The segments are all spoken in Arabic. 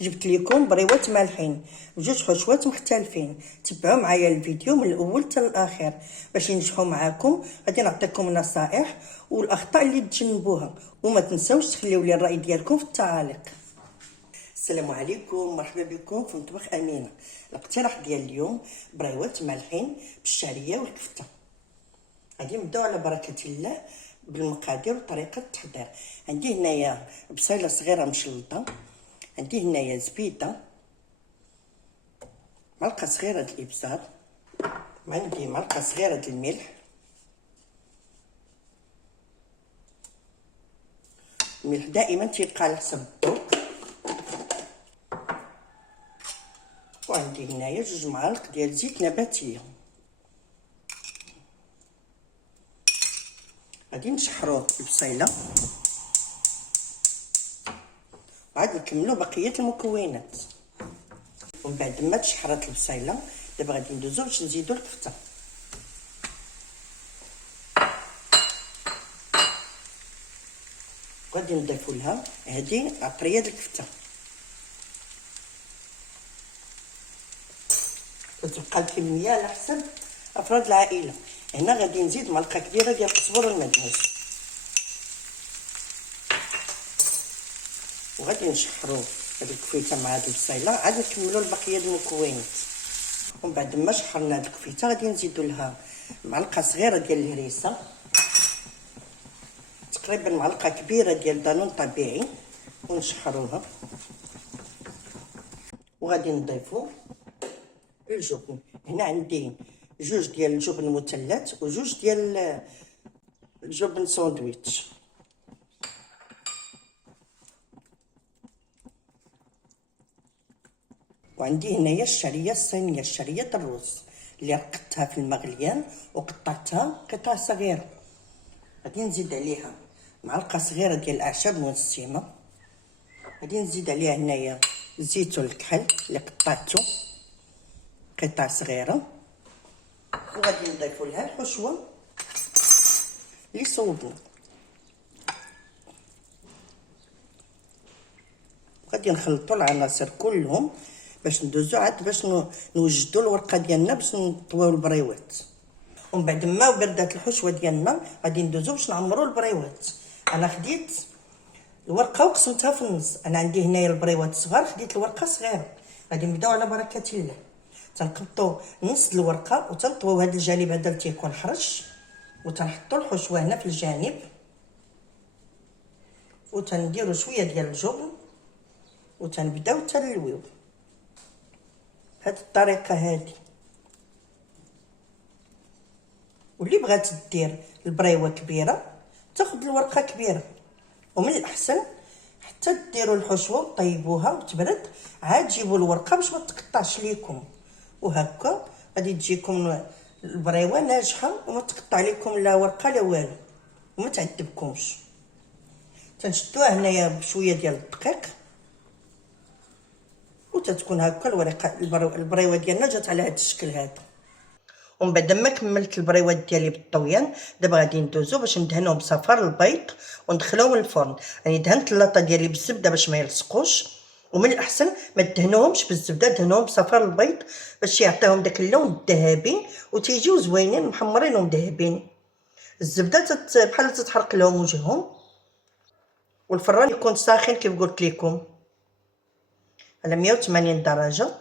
جبت لكم بريوات مالحين بجوج حشوات مختلفين. تبعوا معايا الفيديو من الاول حتى الاخر باش ينجحوا معاكم. غادي نعطيكم نصائح والاخطاء اللي تجنبوها، وما تنساوش تخليو لي الراي ديالكم في التعاليق. السلام عليكم، مرحبا بكم في مطبخ امينه. الاقتراح ديال اليوم بريوات مالحين بالشعريه والكفته. غادي نبداو على بركه الله بالمقادير وطريقه التحضير. عندي هنايا بصيله صغيره مشلطه، عندي هنايا زبيده، معلقه صغيره د الابزار، وعندي معلقه صغيره د الملح، الملح دائما تيبقى على حسب الذوق، وعندي هنايا جوج معالق ديال زيت نباتيه. غادي نشحروا البصيله وعاد نكملوا بقيه المكونات. ومن بعد ما تشحرات البصيله دابا غادي ندوزو باش نزيدو الكفته. غادي نضيفو لها هذه عطريه ديال الكفته، وتبقى الكميه على حسب افراد العائله. هنا غادي نزيد معلقه كبيره ديال القزبر المدموج، وغادي نشحروا هاد الكفيته مع هاد البصيله. عاد نكملوا البقيه ديال المكونات. ومن بعد ما شحرنا هاد الكفيته غادي نزيدوا لها معلقه صغيره ديال الهريسه، تقريبا معلقه كبيره ديال دانون طبيعي، ونشحروها. وغادي نضيفوا الجبن. هنا عندي جوج ديال الجبن المثلث وجوج ديال الجبن ساندويتش. وعندي هنايا الشعريه الصينيه، الشعريه الروز اللي رقدتها في المغليان وقطعتها قطع صغيره. غادي نزيد عليها معلقه صغيره ديال الاعشاب المنسمه. غادي نزيد عليها هنايا زيت الكحل اللي قطعته قطع صغيره، وغادي نضيفوا لها الحشوه اللي صوبنا. غادي نخلطوا العناصر كلهم باش ندوزو عاد باش نوجدوا الورقه ديالنا باش نطويو البريوات. ومن بعد ما بردات الحشوه ديالنا غادي ندوزو باش نعمروا البريوات. انا خديت الورقه وقسمتها في النص. انا عندي هنايا البريوات صغار، خديت الورقه صغيره. غادي نبداو على بركه الله. تنقبطوا نص الورقه وتنطويو هذا الجانب هذا اللي تيكون حرش، وتنحطوا الحشوه هنا في الجانب، وتنديروا شويه ديال الجبن وتنبداو تنلويو بهذه الطريقه هذه. واللي بغات دير البريوه كبيره تاخذ الورقه كبيره، ومن الاحسن حتى ديروا الحشوه وطيبوها وتبرد عاد جيبوا الورقه باش ما تقطعش ليكم. وهكا غادي تجيكم البريوه ناجحه وما تقطع لكم لا ورقه لا والو وما تعذبكمش. تنشدوها هنايا بشويه ديال الدقيق وتتكون هكا البريوه ديالنا جات على هذا الشكل هذا. ومن بعد ما كملت البريوات ديالي بالطويان دابا غادي ندوزو باش ندهنهم بصفار البيض وندخلوهم للفرن. راني دهنت اللاطه ديالي بالزبده باش ما يلصقوش، ومن الاحسن ما دهنوهمش بالزبده، دهنوهم بصفار البيض باش يعطيهم داك اللون الذهبي وتيجيو زوينين محمرين ومذهبين. الزبده بحال تتحرق لهم وجههم، والفران يكون ساخن كيف قلت لكم على 180 درجه،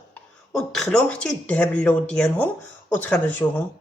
وتدخلوهم حتى يذهب اللون ديالهم وتخرجوهم.